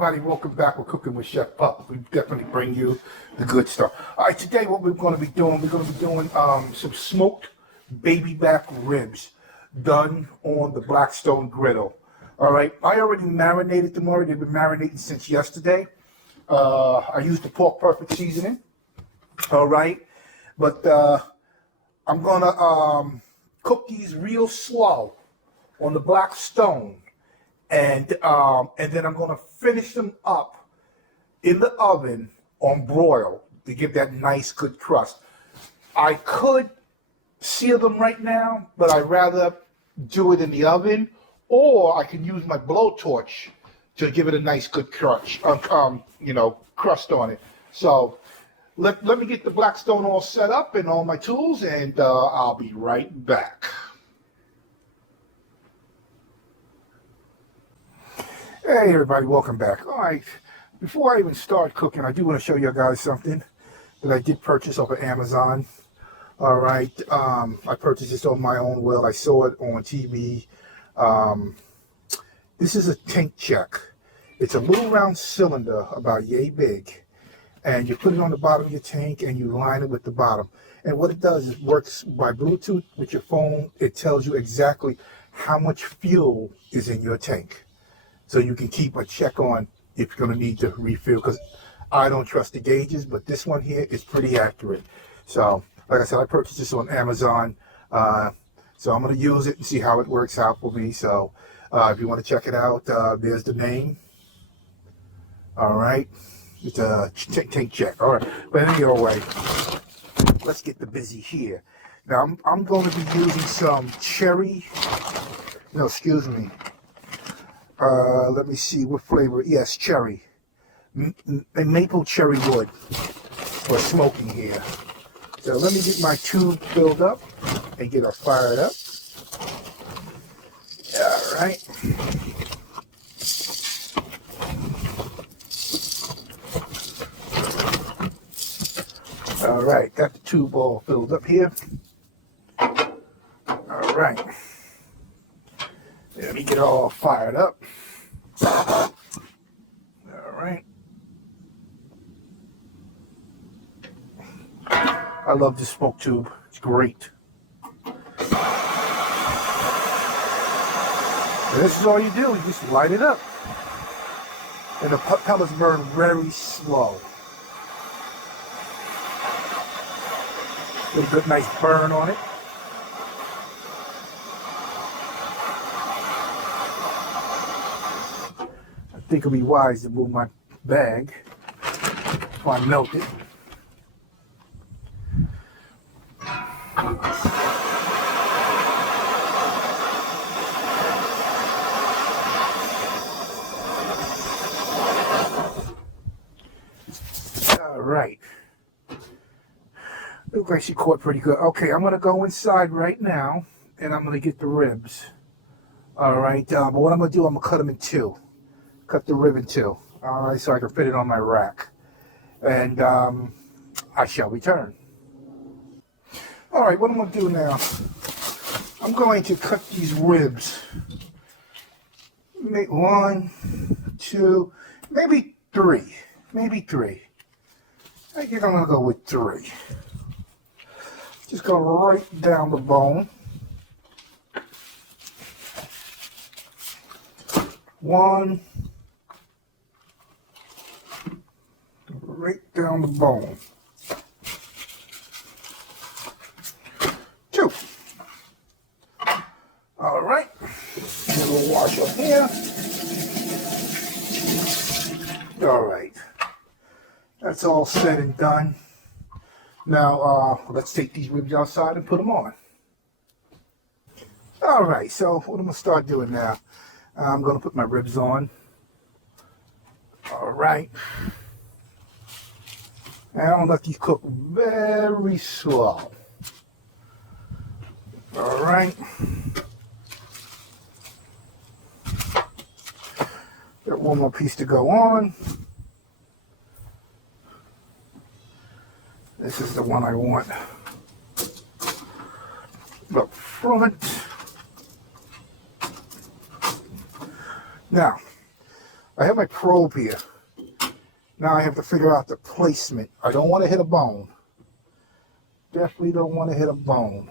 everybody, welcome back. We're cooking with Chef Pup. We definitely bring you the good stuff. All right, today what we're going to be doing, some smoked baby back ribs done on the Blackstone griddle. All right, I already marinated them already. They've been marinating since yesterday. I used the pork perfect seasoning. All right, but I'm gonna cook these real slow on the Blackstone. And then I'm going to finish them up in the oven on broil to give that nice good crust. I could sear them right now, but I'd rather do it in the oven, or I can use my blowtorch to give it a nice good crust on it. So let me get the Blackstone all set up and all my tools, and I'll be right back. Hey everybody, welcome back. All right, before I even start cooking, I do want to show you guys something that I did purchase off of Amazon. All right, I purchased this on my own will. I saw it on TV. This is a tank check. It's a little round cylinder about yay big, and you put it on the bottom of your tank and you line it with the bottom. And what it does is it works by Bluetooth with your phone. It tells you exactly how much fuel is in your tank. So you can keep a check on if you're going to need to refill, because I don't trust the gauges, but this one here is pretty accurate. So, like I said, I purchased this on Amazon. So I'm going to use it and see how it works out for me. So if you want to check it out, there's the name. All right. It's a tank check. All right. But anyway, let's get the busy here. Now, I'm going to be using some let me see what flavor. Yes, cherry. Maple cherry wood for smoking here. So let me get my tube filled up and get her fired up. All right. All right, got the tube all filled up here. All right. Let me get it all fired up. All right. I love this smoke tube. It's great. And this is all you do. You just light it up. And the pellets burn very slow. Get a good nice burn on it. I think it'll be wise to move my bag before I melt it. All right. Looks like she caught pretty good. Okay, I'm going to go inside right now, and I'm going to get the ribs. All right, but what I'm going to do, I'm going to cut them in two. Cut the rib in two. All right, so I can fit it on my rack. And I shall return. All right, what I'm going to do now, I'm going to cut these ribs. Make 1, 2, maybe 3. Maybe 3. I think I'm going to go with 3. Just go right down the bone. 1. Right down the bone. 2. All right. A little wash up here. All right. That's all said and done. Now, let's take these ribs outside and put them on. All right. So what I'm going to start doing now, I'm going to put my ribs on. All right. And I'm going to let these cook very slow. All right. Got one more piece to go on. This is the one I want up front. Now, I have my probe here. Now I have to figure out the placement. I don't want to hit a bone. Definitely don't want to hit a bone.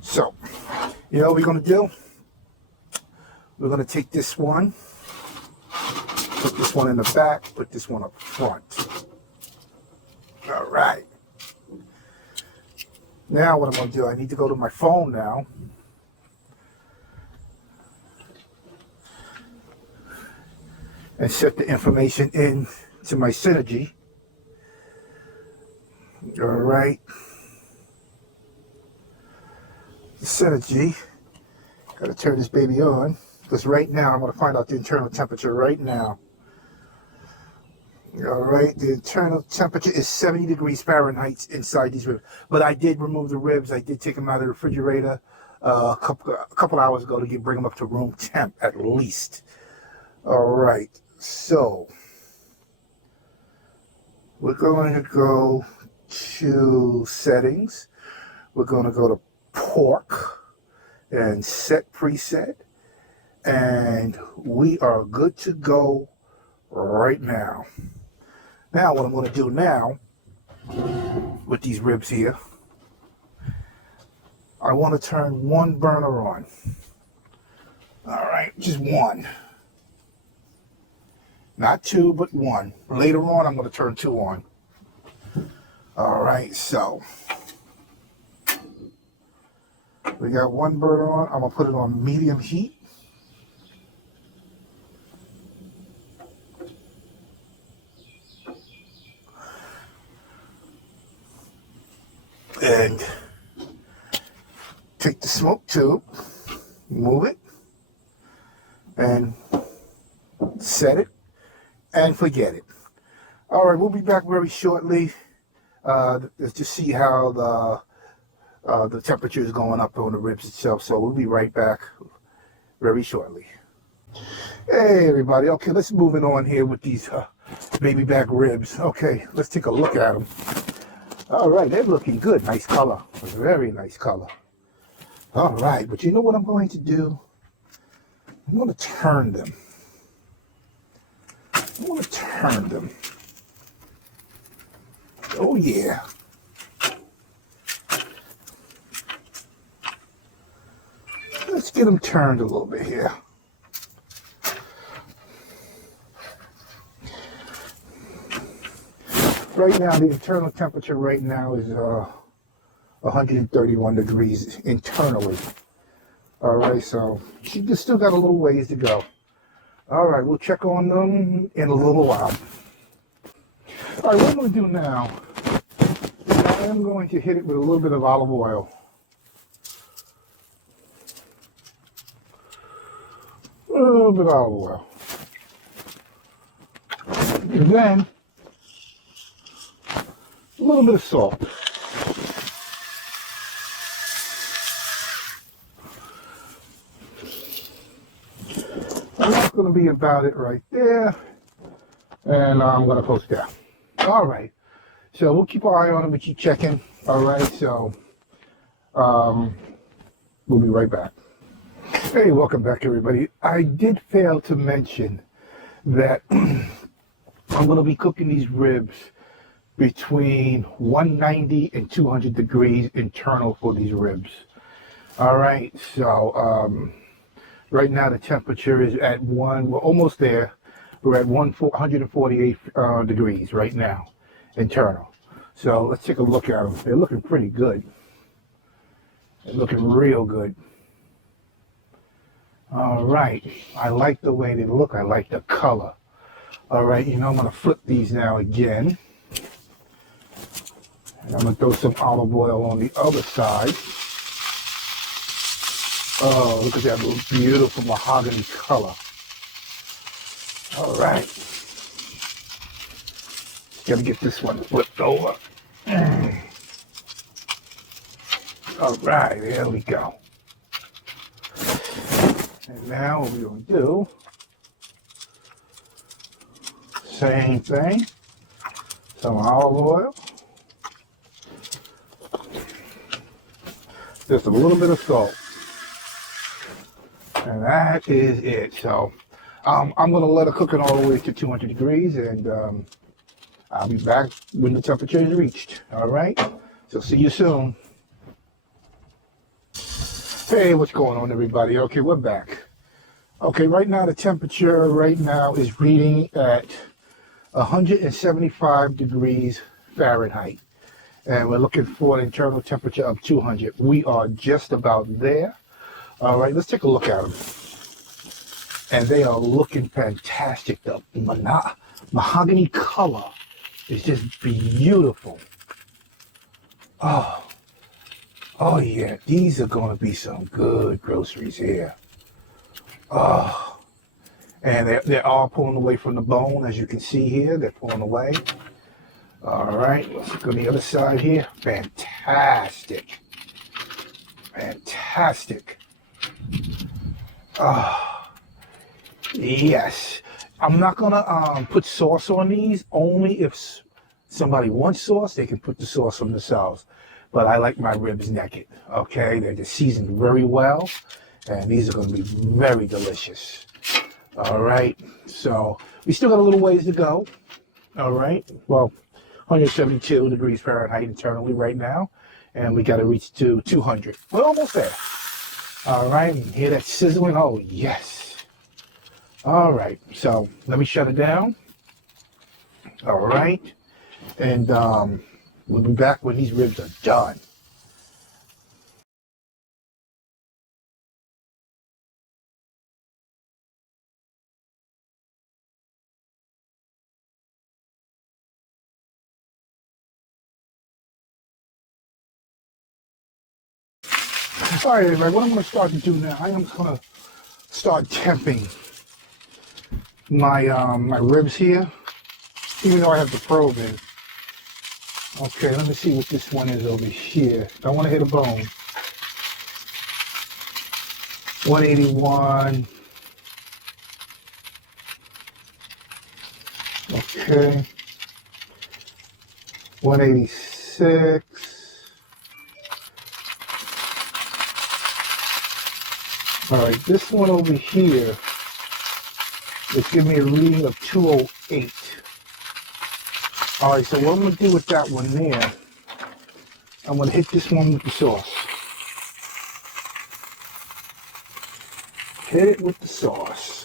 So, you know what we're going to do? We're going to take this one, put this one in the back, put this one up front. All right. Now what I'm going to do, I need to go to my phone now. And set the information in to my Synergy. All right. Synergy. Got to turn this baby on because right now I'm going to find out the internal temperature right now. All right, the internal temperature is 70 degrees Fahrenheit inside these ribs. But I did remove the ribs. I did take them out of the refrigerator a couple hours ago to bring them up to room temp at least. All right, so we're going to go to settings. We're going to go to pork and set preset, and we are good to go right now. Now what I'm going to do now with these ribs here, I want to turn one burner on. All right, just one. Not two, but one. Later on, I'm going to turn two on. All right, so we got one burner on. I'm going to put it on medium heat. And take the smoke tube, move it, and set it, and forget it. All right, we'll be back very shortly to see how the temperature is going up on the ribs itself. So we'll be right back very shortly. Hey everybody, okay, let's move it on here with these baby back ribs. Okay, let's take a look at them. All right, they're looking good. Nice color, very nice color. All right, but you know what I'm going to do? I'm going to turn them. I'm going to turn them. Oh yeah. Let's get them turned a little bit here. Right now, the internal temperature right now is 131 degrees internally. All right, so she still got a little ways to go. All right, we'll check on them in a little while. All right, what I'm going to do now is I am going to hit it with a little bit of olive oil. A little bit of olive oil. And then a little bit of salt. And that's going to be about it right there. And I'm going to close it down. All right. So we'll keep our eye on it. We keep checking. All right. So we'll be right back. Hey, welcome back, everybody. I did fail to mention that I'm going to be cooking these ribs between 190 and 200 degrees internal for these ribs. All right, so right now the temperature is at we're almost there. We're at 148 degrees right now, internal. So let's take a look at them. They're looking pretty good. They're looking real good. All right, I like the way they look. I like the color. All right, you know, I'm gonna flip these now again. And I'm going to throw some olive oil on the other side. Oh, look at that beautiful mahogany color. All right. Got to get this one flipped over. All right, there we go. And now what we're going to do, same thing, some olive oil, just a little bit of salt. And that is it. So I'm going to let it cook it all the way to 200 degrees, and I'll be back when the temperature is reached. All right? So see you soon. Hey, what's going on, everybody? Okay, we're back. Okay, right now the temperature right now is reading at 175 degrees Fahrenheit. And we're looking for an internal temperature of 200. We are just about there. All right, let's take a look at them. And they are looking fantastic. The mahogany color is just beautiful. Oh yeah, these are going to be some good groceries here. Oh, and they're all pulling away from the bone, as you can see here. They're pulling away. All right, let's go to the other side here. Fantastic. Fantastic. Oh, yes. I'm not gonna put sauce on these. Only if somebody wants sauce, they can put the sauce on themselves. But I like my ribs naked. Okay, they're just seasoned very well, and these are gonna be very delicious. All right, so we still got a little ways to go. All right, well, 172 degrees Fahrenheit internally right now, and we got to reach to 200. We're almost there. All right, hear that sizzling? Oh, yes. All right, so let me shut it down. All right, and we'll be back when these ribs are done. All right, everybody, what I'm going to start to do now, I am going to start temping my my ribs here, even though I have the probe in. Okay, let me see what this one is over here. Don't want to hit a bone. 181. Okay. 186. All right, this one over here is giving me a reading of 208. All right, so what I'm going to do with that one there, I'm going to hit this one with the sauce. Hit it with the sauce.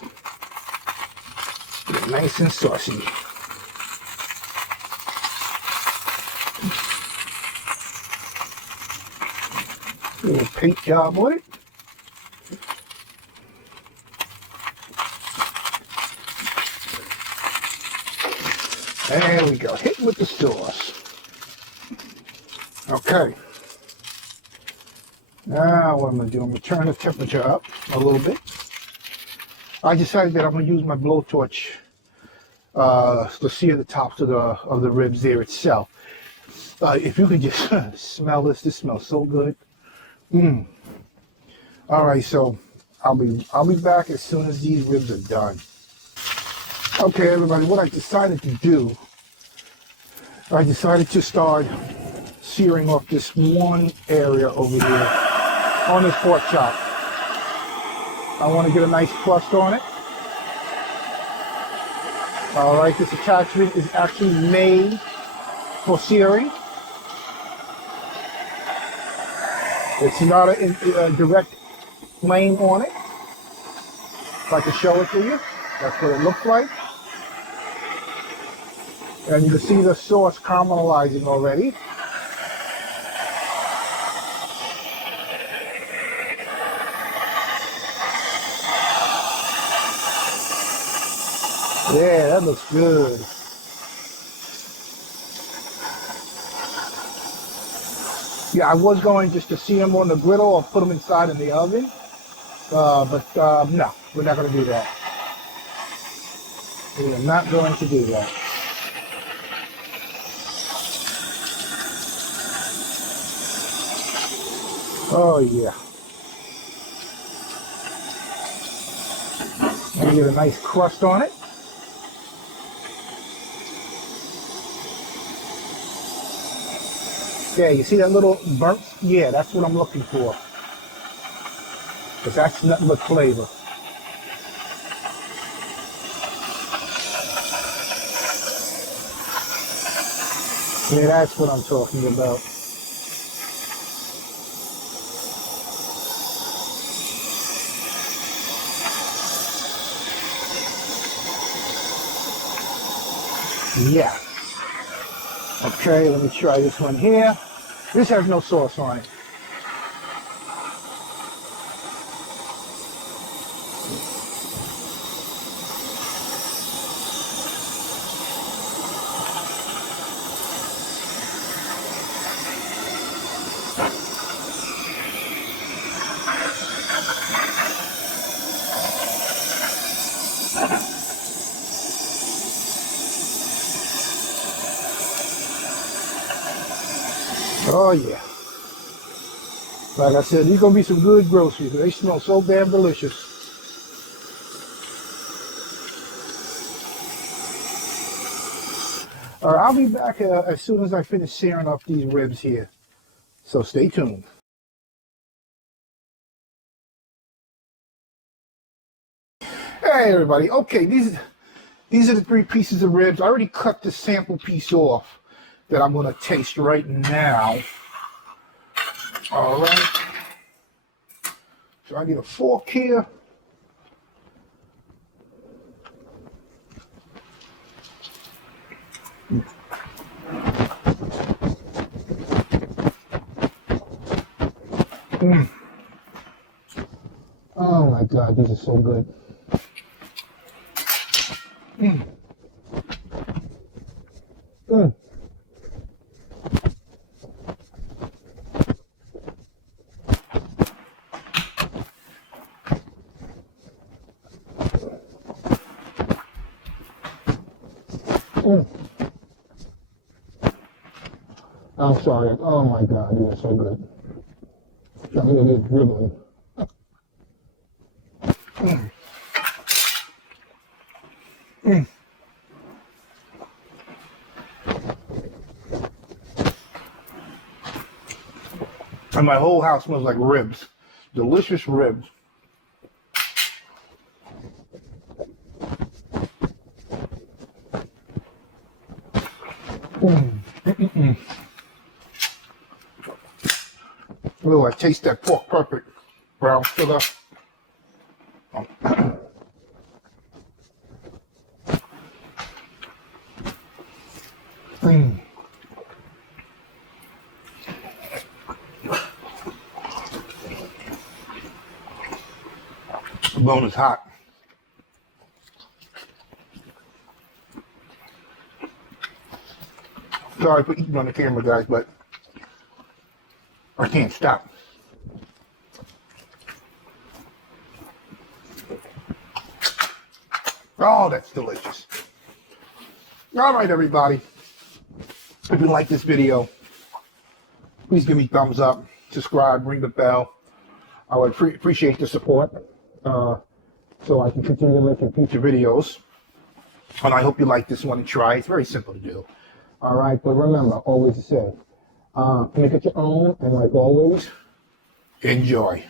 Get it nice and saucy. A little paint job on it. There we go. Hit with the sauce. Okay. Now what I'm going to do, I'm going to turn the temperature up a little bit. I decided that I'm going to use my blowtorch to sear the tops of the ribs there itself. If you could just smell this smells so good. All right, so I'll be back as soon as these ribs are done. Okay, everybody, what I decided to do, I decided to start searing off this one area over here on this pork chop. I want to get a nice crust on it. All right, this attachment is actually made for searing. It's not a direct flame on it. If I can show it to you, that's what it looks like. And you can see the sauce caramelizing already. Yeah, that looks good. Yeah, I was going just to see them on the griddle or put them inside in the oven. But no, we're not going to do that. We are not going to do that. Oh, yeah. to get a nice crust on it. Yeah, you see that little burnt? Yeah, that's what I'm looking for. Because that's nothing but flavor. Yeah, that's what I'm talking about. Yeah. Okay, let me try this one here. This has no sauce on it. Oh yeah. Like I said, these are gonna be some good groceries. They smell so damn delicious. All right, I'll be back as soon as I finish searing up these ribs here. So stay tuned. Hey everybody. Okay, these are the 3 pieces of ribs. I already cut the sample piece off that I'm gonna taste right now. All right. So I get a fork here. Oh my God, these are so good. Mm. Mm. Mm. I'm sorry. Oh my God, these are so good. I'm gonna get dribbling. Mm. Mm. And my whole house smells like ribs. Delicious ribs. Oh, I taste that pork perfect. Brown sugar. Mm. The bone is hot. Sorry for eating on the camera, guys, but I can't stop. Oh, that's delicious. All right, everybody. If you like this video, please give me a thumbs up, subscribe, ring the bell. I would appreciate the support so I can continue making future videos. And I hope you like this one and try. It's very simple to do. All right, but remember, always to say, make it your own, and like always, enjoy.